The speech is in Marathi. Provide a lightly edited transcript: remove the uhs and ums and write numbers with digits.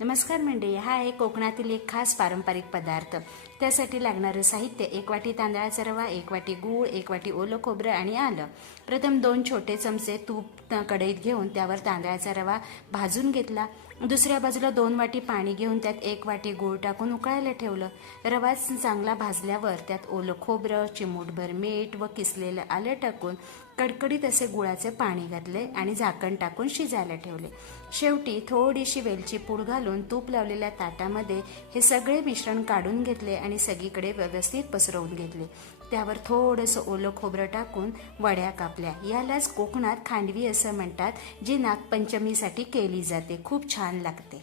नमस्कार मंडळी, हा आहे कोकणातील एक खास पारंपरिक पदार्थ. त्यासाठी लागणारं साहित्य: 1 वाटी तांदळाचा रवा, 1 वाटी गूळ, 1 वाटी ओलं खोबरं आणि आलं. प्रथम 2 छोटे चमचे तूप कढईत घेऊन त्यावर तांदळाचा रवा भाजून घेतला. दुसऱ्या बाजूला 2 वाटी पाणी घेऊन त्यात 1 वाटी गूळ टाकून उकळायला ठेवलं. रवा चांगला भाजल्यावर त्यात ओलं खोबरं, चिमूटभर मीठ व किसलेलं आलं टाकून कडकडीत असे गुळाचे पाणी घातले आणि झाकण टाकून शिजायला ठेवले. शेवटी थोडीशी वेलची पूड घालून तूप लावलेल्या ताटामध्ये हे सगळे मिश्रण काढून घेतले आणि सगळीकडे व्यवस्थित पसरवून घेतले. त्यावर थोडंसं ओलं खोबरं टाकून वड्या कापल्या. यालाच कोकणात खांडवी असं म्हणतात, जी नागपंचमीसाठी केली जाते. खूप छान लागते.